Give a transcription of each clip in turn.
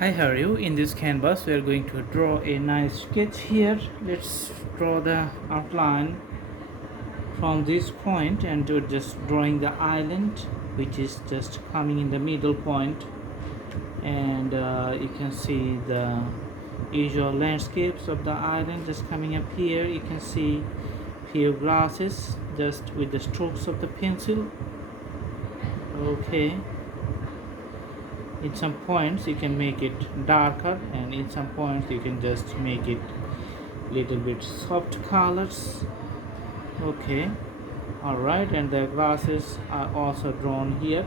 Hi, how are you? In this canvas, we are going to draw a nice sketch here. Let's draw the outline from this point and do just drawing the island, which is just coming in the middle point. And you can see the usual landscapes of the island just coming up here. You can see few grasses just with the strokes of the pencil. Okay. In some points you can make it darker, and in some points you can just make it little bit soft colors. Okay, all right, and the glasses are also drawn here,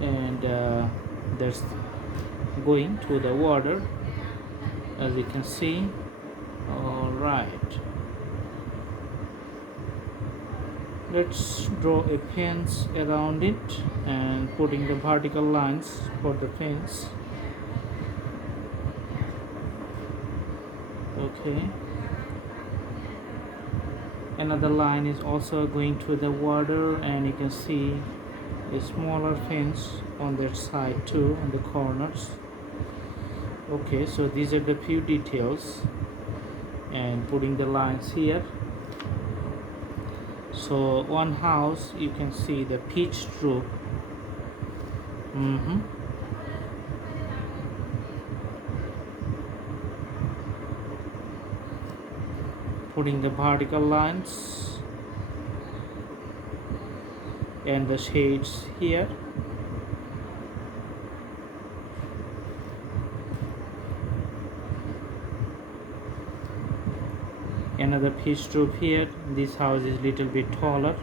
and there's going to the water, as you can see. All right, let's draw a fence around it and putting the vertical lines for the fence. Okay, another line is also going to the water, and you can see a smaller fence on that side too, on the corners. Okay, so these are the few details, and putting the lines here. So one house, you can see the peach roof. Putting the vertical lines and the shades here. Another peach roof here. This house is little bit taller.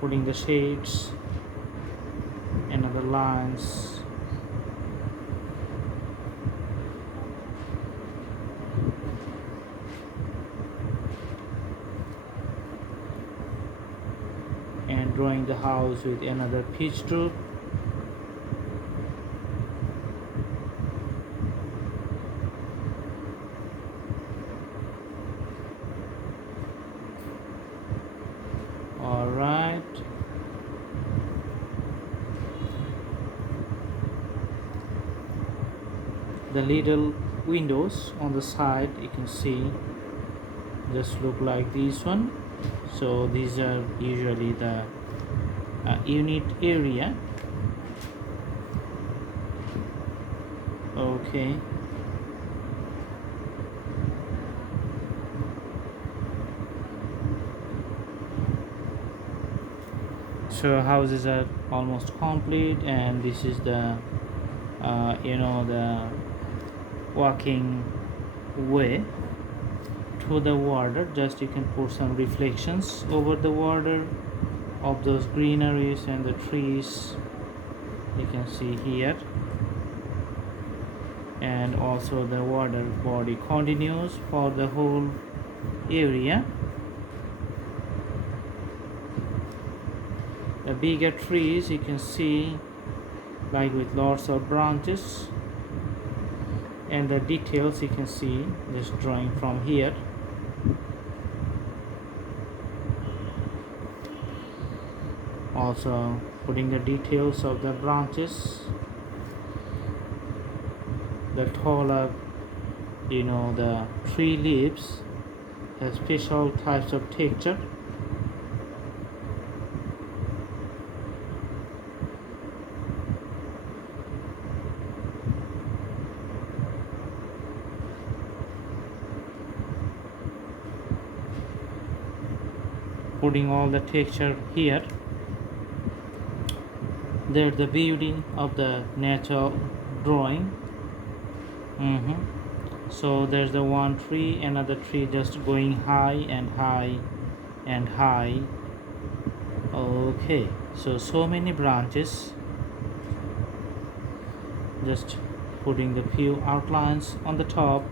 Putting the shades, another lines. And drawing the house with another peach roof. All right, the little windows on the side, you can see, just look like this one. So these are usually the unit area. Okay, so houses are almost complete, and this is the the walking way to the water. Just you can put some reflections over the water of those greeneries and the trees, you can see here. And also the water body continues for the whole area. The bigger trees, you can see, like with lots of branches, and the details you can see just drawing from here. Also putting the details of the branches, the taller, the tree leaves has special types of texture. Putting all the texture here. There's the beauty of the natural drawing. So there's the one tree, another tree just going high and high and high. Okay, so many branches. Just putting the few outlines on the top.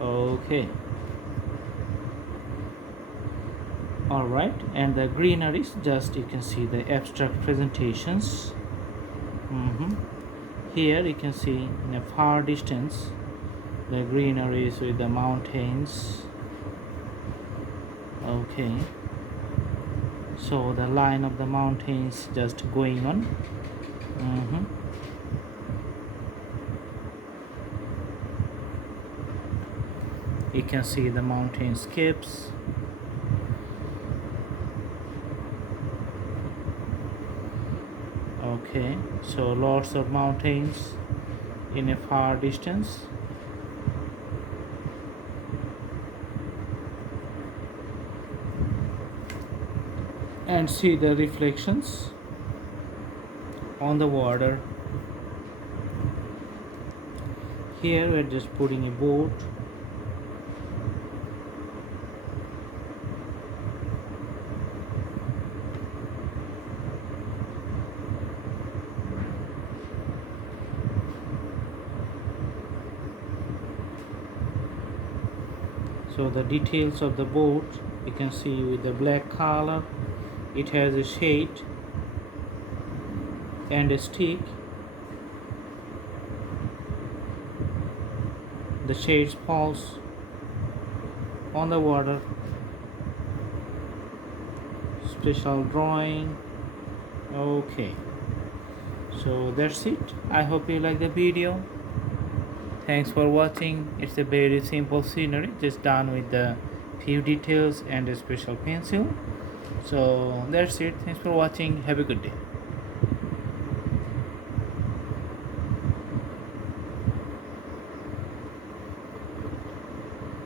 Okay, all right, and the greeneries, just you can see the abstract presentations. Here you can see in a far distance the greeneries with the mountains. Okay, so the line of the mountains just going on. Mhm. You can see the mountain skips. Okay, so lots of mountains in a far distance. And see the reflections on the water. Here we're just putting a boat. So the details of the boat you can see with the black color. It has a shade and a stick. The shades falls on the water. Special drawing. Okay, so that's it. I hope you like the video. Thanks for watching. It's a very simple scenery, just done with the few details and a special pencil. So that's it. Thanks for watching. Have a good day.